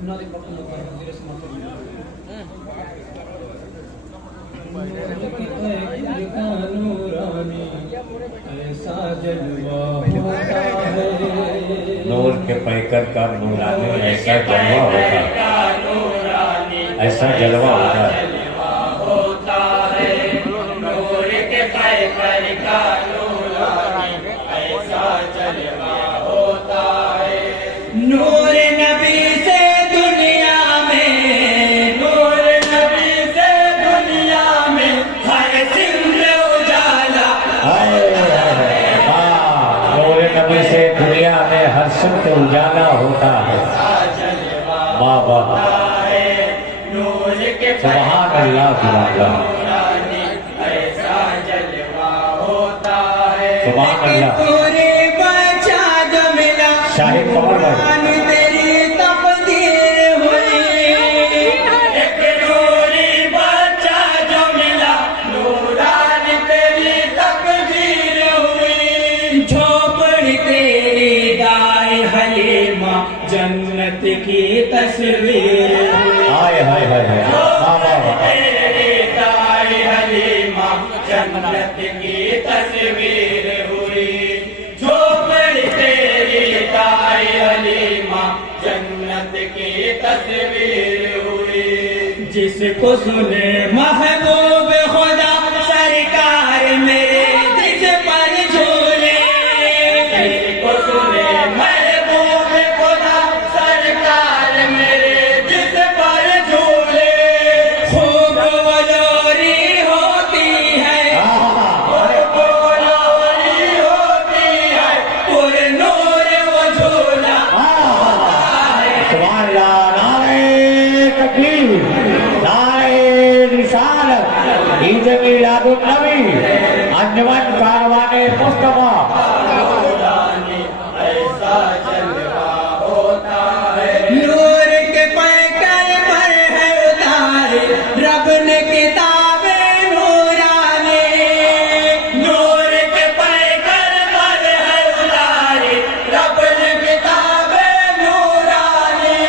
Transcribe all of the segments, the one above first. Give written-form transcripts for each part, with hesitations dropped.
نور کے پیکر کا نورانی ایسا جلوہ ہوتا ہے، ایسا جلوہ ہوتا ہے۔ نور کے پیکر کا نورانی ایسا جلوہ ہوتا ہے۔ نور نبی سے دنیا میں، نور نبی سے دنیا میں ہر سمر اجالا۔ نور نبی سے دنیا میں ہر سمت اجالا ہوتا ہے۔ واہ واہ، نور کے سبحان اللہ سبحان اللہ ایسا جلوہ ہوتا ہے۔ سبحان اللہ۔ پورے بچہ جو ملا شاہد قمر بھائی، تیری تقدیر ہوئی۔ ایک نوری بچہ جو ملا نورانی تیری تقدیر ہوئی۔ جھوپڑی تیری دائیں حلیمہ جنت کی تصویر ہوئی۔ ہائے ہائے ہائے ہائے، واہ واہ واہ۔ تیری دائیں حلیمہ جنت کی تصویر ہوئی۔ جھوپڑی تیری دائیں حلیمہ جنت کی تصویر ہوئی۔ جس کو سنے محبوب خدا سرکار میرے جس پر جھولے۔ جس کو سنے محبوب خدا سرکار میرے جس پر جھولے۔ خوب ولوری ہوتی ہے، خوب ولوری ہوتی ہے، پر نور و جھولا۔ سبحان اللہ، نعرہ تکبیر، نعرہ رسالت، عید میلاد النبی، انجمن کاروان مصطفیٰ۔ ایسا جلوہ ہوتا ہے۔ نور کے پیکر پر ہے اتارے رب نے کتابیں نورانی۔ نور کے پیکر پر ہے اتارے رب نے کتابیں نورانی۔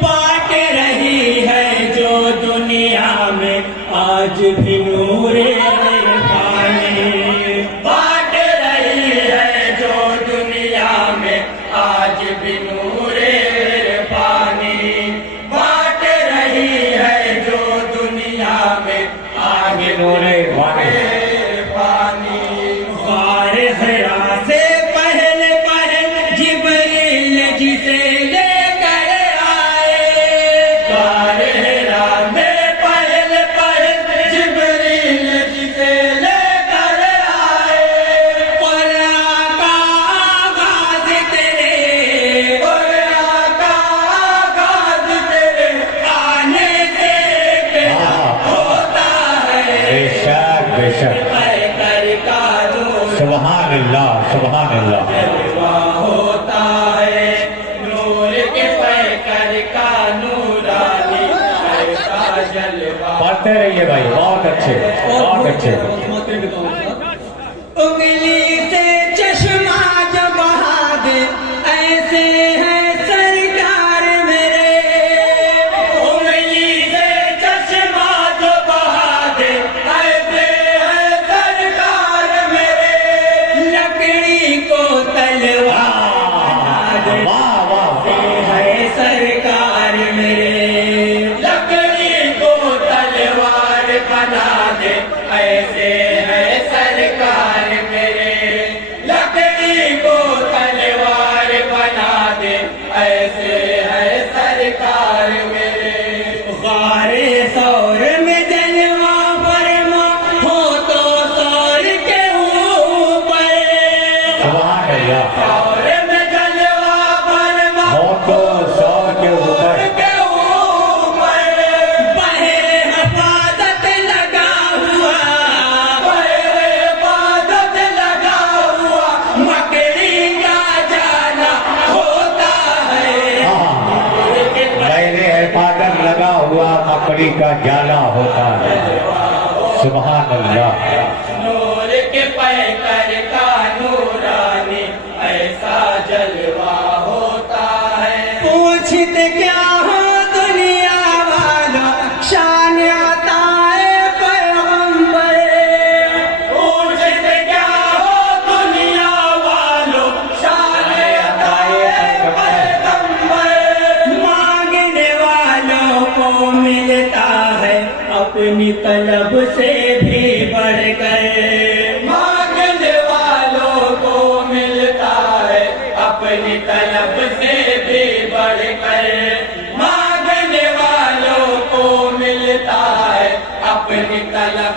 بانٹ رہی ہے جو دنیا میں آج بھی نور عرفانی۔ بانٹ رہی ہے جو دنیا میں آج بھی نور عرفانی۔ بانٹ رہی ہے جو دنیا میں آج بھی نور عرفانی۔ عرفانی۔ غار حرا سے پہلے جبریل جسے لے کر آئے۔ غار حرا میں پہلے جبریل جسے لے کر آئے۔ قرآن کا آغاز تیرے، قرآن کا آغاز تیرے آنے سے ہوتا ہے۔ بے شک بے شک، پیکر کا نور سبحان اللہ سبحان اللہ۔ جلوہ ہوتا ہے۔ نور کے پیکر کا نورانی ایسا جلوہ۔ پڑھتے رہیے بھائی، بہت اچھے بہت اچھے۔ انگلی سے چشمہ جو بہا دے ایسے ہے سرکار میرے۔ انگلی سے چشمہ جو بہا دے ایسے ہے سرکار میرے۔ لکڑی کو تلوار دے واہ واہ، ہے سرکار میرے۔ لکڑی کو تلوار بنا دے ایسے ہے سرکار میرے۔ لکڑی کو تلوار بنا دے ایسے ہے سرکار میرے۔ غار ثور میں جلوہ فرما ہو تو ثور کے اوپر۔ سبحان اللہ، ثور میں جلوہ فرما ہو تو سور کے اوپر۔ کے اوپر۔ بہر حفاظت لگا ہوا، بہر حفاظت لگا ہوا، مکڑی کا جانا ہوتا ہے۔ میرے حفاظت لگا ہوا مکڑی کا جالا ہوتا ہے۔ سبحان اللہ۔ نور کے پیکر کا نورانی ایسا جلوہ ہوتا ہے۔ پوچھتے کیا ہو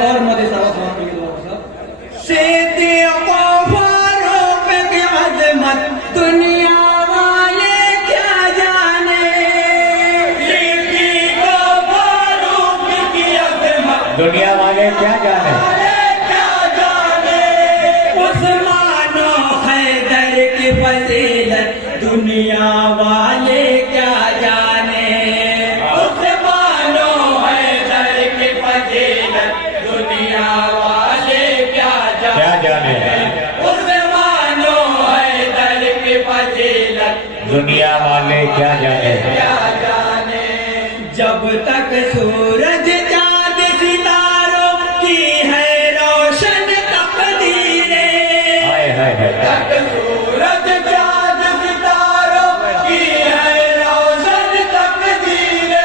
اور مدی صاحب کی دعا صاحب صدیق و فاروق کی عظمت دنیا والے کیا جانے صدیق و فاروق کی عظمت دنیا والے کیا جانے کیا جانے عثمان و حیدر کی فضیلت دنیا والے کیا جانے عثمان و حیدر کی فضیلت دنیا والے کیا کیا جانے جانے عثمان و حیدر کی فضیلت دنیا والے کیا جانے کیا جانے جب تک سورج چاند ستاروں کی ہے روشن تقدیریں ہائے ہائے ہائے تک سورج چاند ستاروں کی ہے روشن تقدیریں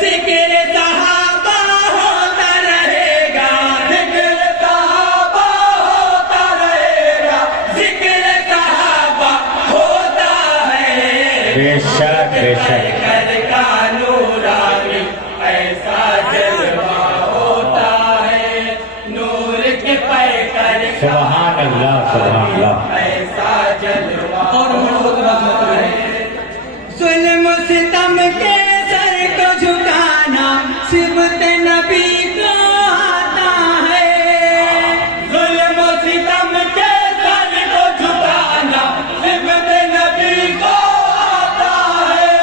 ذکر صحابہ ہوتا رہے گا ذکر صحابہ ہوتا رہے گا ذکر صحابہ ہوتا ہے بے شک بے شک کر کا نورانی ایسا جلوہ ہوتا ہے نور کے پیکر کا سبحان اللہ سبحان اللہ ایسا جلوہ اور محبت رحمت ہے ظلم ستم کے سر کو جھکانا صفت نبی کو آتا ہے ظلم ستم کے سر کو جھکانا صفت نبی کو آتا ہے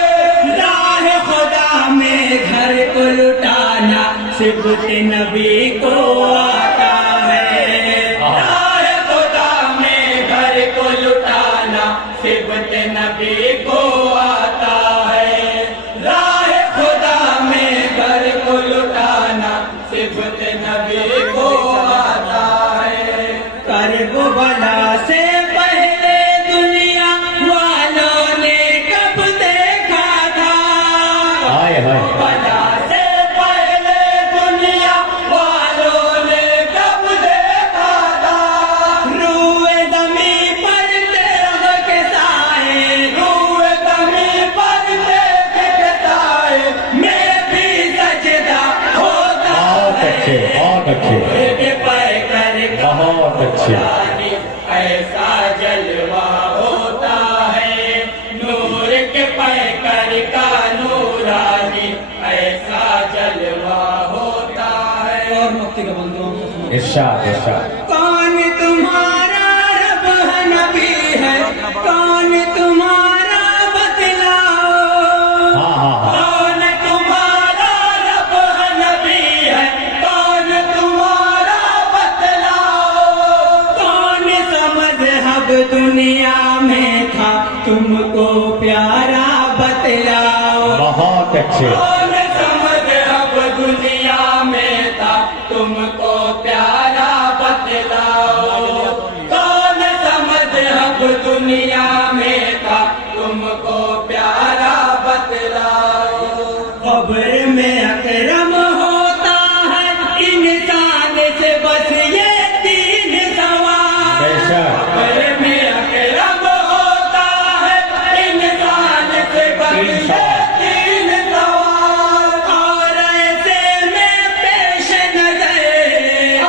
راہ خدا میں گھر کو لٹانا صفت نبی کو آتا ہے راہ خدا میں گھر کو لٹانا صفت نبی کو آتا ہے راہ خدا میں گھر کو لٹانا صفت نبی کو آتا ہے کرب بلا سے پہلے دنیا والوں نے کب دیکھا تھا ہائے ہائے بلا سے پہلے دنیا والوں نے کب دیکھا تھا روئے زمین پر تیغ کے سائے روئے زمین پر تیغ کے سائے میں بھی سجدہ ہوتا بہت اچھے بہت اچھے کے پیکر کا بہت اچھے ایسا جلوہ ہوتا ہے نور کے پیکر کا نورانی ایسا جلوہ ہوتا ہے اور مفتی کا بندوں ارشاد ارشاد کون تمہارا رب ہے نبی ہے کون تمہارا بتلاؤ ہاں ہاں ہاں کون تمہارا رب ہے نبی ہے کون تمہارا بتلاؤ کون سا مذہب دنیا میں تھا تم کو پیارا بتلاؤ بہت اچھے کون سا مذہب دنیا میں تھا تم کو پیارا بتلاؤ کون سا مذہب دنیا میں تھا تم کو پیارا بتلاؤ قبر میں اکرم ہوتا ہے انسان سے بس یہ تین سوال بے شک قبر میں اکرم ہوتا ہے انسان سے بس یہ تین سوال اور ایسے میں پیش نظر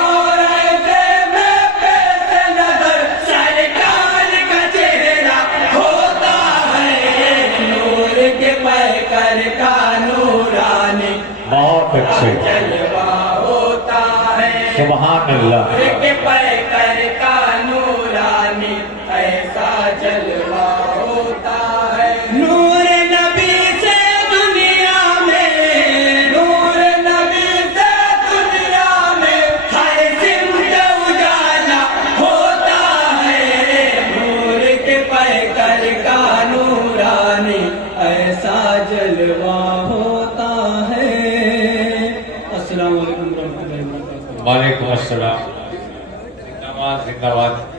اور ایسے میں پیش نظر سرکار کا چہرہ ہوتا ہے نور کے پیکر کا نورانی بہت اچھے جلوہ ہوتا ہے سبحان اللہ نور کے پیکر کا نورانی ایسا جلوہ ہوتا ہے نور نبی سے دنیا میں نور نبی سے دنیا میں ہر